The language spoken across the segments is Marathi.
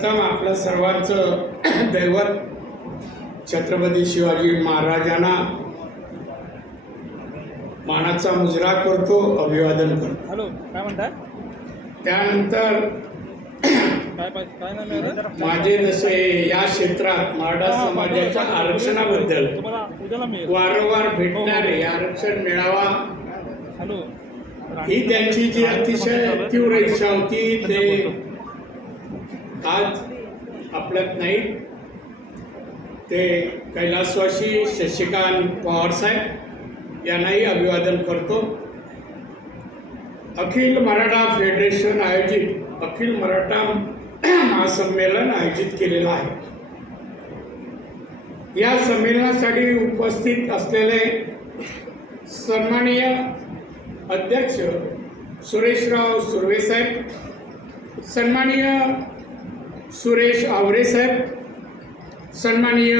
सर्वप्रथम आपलं सर्वांचं दैवत छत्रपती शिवाजी महाराजांना मानाचा मुजरा करतो अभिवादन करतो. हॅलो काय म्हणताय? त्यानंतर? माझे जसे या क्षेत्रात मराठा समाजाच्या आरक्षणाबद्दल तुम्हाला उद्याला मिळेल. वारंवार भेटणारे आरक्षण मिळावा. हॅलो. ही त्यांची जी अतिशय तीव्र इच्छा होती ते आज आपल्यात नाही ते कैलासवासी शशिकांत पवार साहेब यांनाही अभिवादन करतो. अखिल मराठा फेडरेशन आयोजित अखिल मराठा महासंमेलन आयोजित केलेलं आहे. या संमेलनासाठी उपस्थित असलेले सन्माननीय अध्यक्ष सुरेशराव सुर्वे साहेब सन्माननीय सुरेश आवरे साहेब सन्माननीय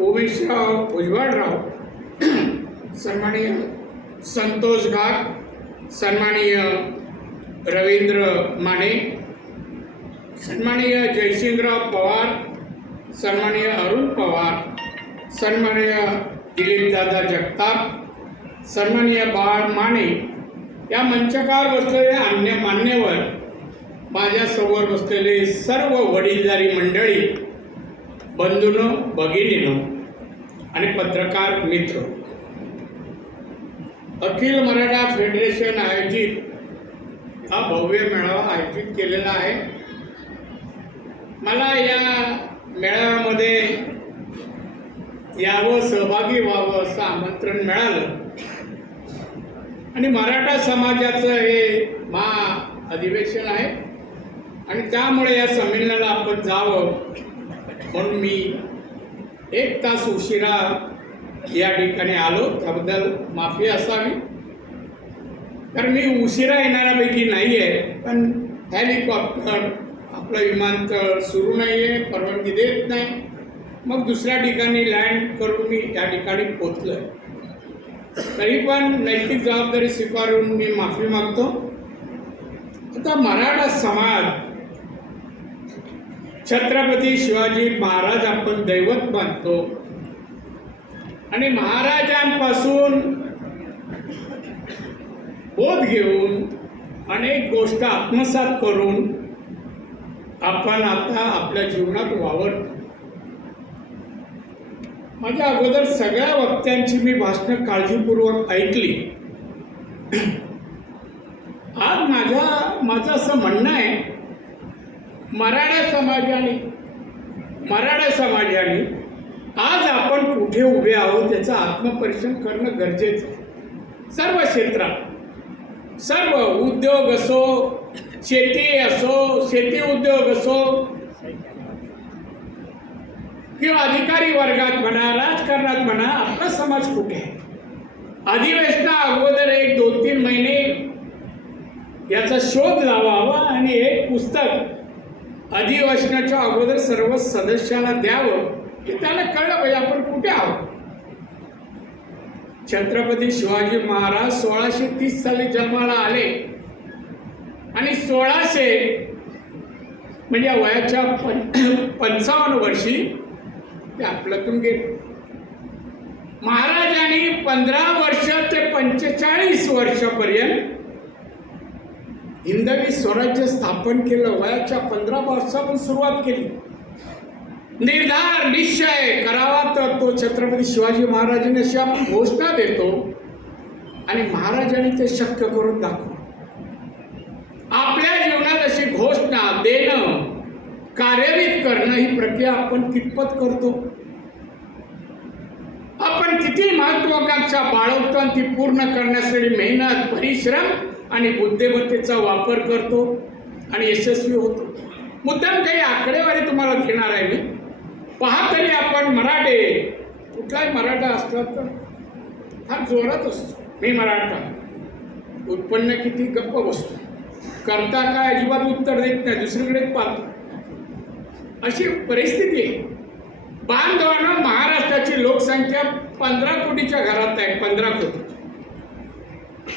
उमेशराव भुजबळराव सन्माननीय संतोष घाट सन्माननीय रवींद्र माने सन्माननीय जयसिंगराव पवार सन्माननीय अरुण पवार सन्माननीय दिलीपदादा जगताप सन्माननीय बाळ माने या मंचकावर बसलेले अन्य मान्यवर माझ्यासमोर बसलेले सर्व वडीलधारी मंडळी बंधून भगिनीनं आणि पत्रकार मित्र. अखिल मराठा फेडरेशन आयोजित हा भव्य मेळावा आयोजित केलेला आहे. मला या मेळाव्यामध्ये यावं सहभागी व्हावं असं आमंत्रण मिळालं. आणि मराठा समाजाचं हे महा अधिवेशन आहे. आणि त्यामुळे या संमेलनाला आपण जावं म्हणून मी एक तास उशिरा या ठिकाणी आलो. त्याबद्दल माफी असावी. कारण मी उशिरा येणाऱ्यापैकी नाही आहे पण हेलिकॉप्टर आपलं विमानतळ सुरू नाही आहे परवानगी देत नाही. मग दुसऱ्या ठिकाणी लँड करून मी या ठिकाणी पोचलो आहे तरी पण नैतिक जबाबदारी स्वीकारून मी माफी मागतो. आता मराठा समाज छत्रपती शिवाजी महाराज आपण दैवत मानतो. आणि महाराजांपासून बोध घेऊन अनेक गोष्ट आत्मसात करून आपण आता आपल्या जीवनात वावरतो. माझ्या अगोदर सगळ्या वक्त्यांची मी भाषणं काळजीपूर्वक ऐकली. आज माझ्या माझं असं म्हणणं आहे मराठा समाजाने मराठा समाजाने आज आपण कुठे उभे आहोत त्याचा आत्मपरीक्षण करणं गरजेचं आहे. सर्व क्षेत्रात सर्व उद्योग असो शेती असो शेती उद्योग असो किंवा अधिकारी वर्गात म्हणा राजकारणात म्हणा आपला समाज कुठे आहे? अधिवेशना अगोदर एक दोन तीन महिने याचा शोध लावावा आणि एक पुस्तक अधिवेशनाच्या अगोदर सर्व सदस्यांना द्यावं की त्याला कळलं पाहिजे आपण कुठे आहोत? छत्रपती शिवाजी महाराज सोळाशे तीस साली जन्माला आले. आणि सोळाशे म्हणजे वयाच्या पं पंचावन्न वर्षी ते आपल्यातून गेले. महाराजांनी पंधरा वर्ष ते पंचेचाळीस वर्षापर्यंत हिंदवी स्वराज्य स्थापन केलं वयाच्या पंधरा वर्षापासून सुरुवात केली. निर्धार निश्चय करावा तर तो छत्रपती शिवाजी महाराजांनी अशी आपण घोषणा देतो आणि महाराजांनी ते शक्य करून दाखव आपल्या जीवनात अशी घोषणा देणं कार्यान्वित करणं ही प्रक्रिया आपण कितपत करतो? आपण किती महत्वाकांक्षा बाळगतो आणि ती पूर्ण करण्यासाठी मेहनत परिश्रम आणि बुद्धिमत्तेचा वापर करतो आणि यशस्वी होतो. मुद्दाम काही आकडेवारी तुम्हाला घेणार आहे मी. पहा तरी आपण मराठे. कुठलाही मराठा असला तर फार जोरात असतो. मी मराठा. उत्पन्न किती गप्प बसतो. करता काय अजिबात उत्तर देत नाही. दुसरीकडे पाहतो. अशी परिस्थिती आहे. बांधवानं महाराष्ट्राची लोकसंख्या पंधरा कोटीच्या घरात आहे पंधरा कोटी.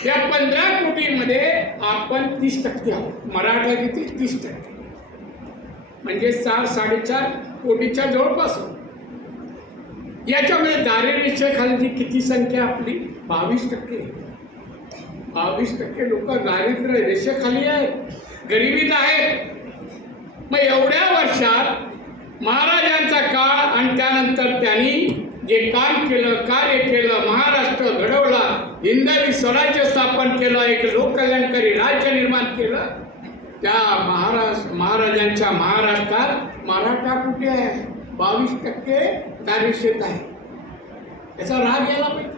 त्या पंधरा कोटीमध्ये आपण तीस टक्के आहोत. मराठा किती? तीस टक्के. म्हणजे चार साडेचार कोटीच्या जवळपास होतं. याच्यामध्ये दारिद्र्याखाली किती संख्या आपली? बावीस टक्के. बावीस टक्के लोक दारिद्र्य रेषेखाली आहेत. गरिबीत आहेत. मग एवढ्या वर्षात महाराजांचा काळ आणि त्यानंतर त्यांनी जे काम केलं कार्य केलं महाराष्ट्र घडवला हिंदवी स्वराज्य स्थापन केलं एक लोककल्याणकारी राज्य निर्माण केलं त्या महाराज महाराजांच्या महाराष्ट्रात मराठा कुठे आहे? बावीस टक्के कार्यक्षेत आहे. याचा राग यायला पाहिजे.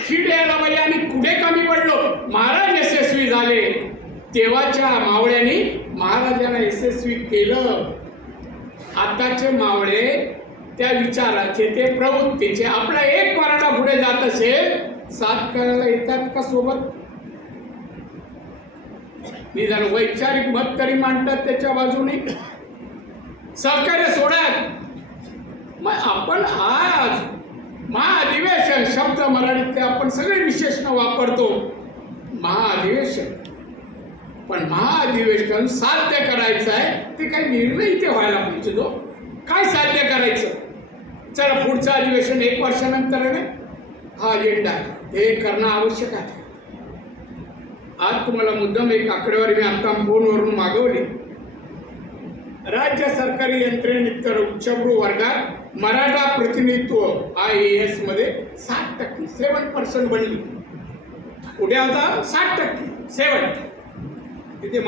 चीड यायला पाहिजे आणि कुठे कमी पडलो? महाराज यशस्वी झाले. तेव्हाच्या मावळ्यांनी महाराजांना यशस्वी केलं. आताचे मावळे त्या विचाराचे ते प्रवृत्तीचे आपला एक मराठा पुढे जात असेल साथ करायला येतात का सोबत? निदान वैचारिक मत तरी मांडतात त्याच्या बाजूने. सहकार्य सोडत मग आपण आज महाअधिवेशन शब्द मराठीतले आपण सगळे विशेषण वापरतो. महाअधिवेशन पण महाअधिवेशन साध्य करायचं आहे ते काही निर्णय इथे व्हायला पाहिजे तो काय साध्य चला पुढचं अधिवेशन एक वर्षानंतर आहे हा अजेंडा हे करणं आवश्यक आहे. आज तुम्हाला मुद्दाम एक आकडेवारी मी आमच्या फोनवरून मागवली. राज्य सरकारी यंत्रणेतर उच्चभ्रू वर्गात मराठा प्रतिनिधित्व आय एसमध्ये साठ टक्के सेवन पर्सेंट बनली. उद्या होता साठ टक्के सेवन तिथे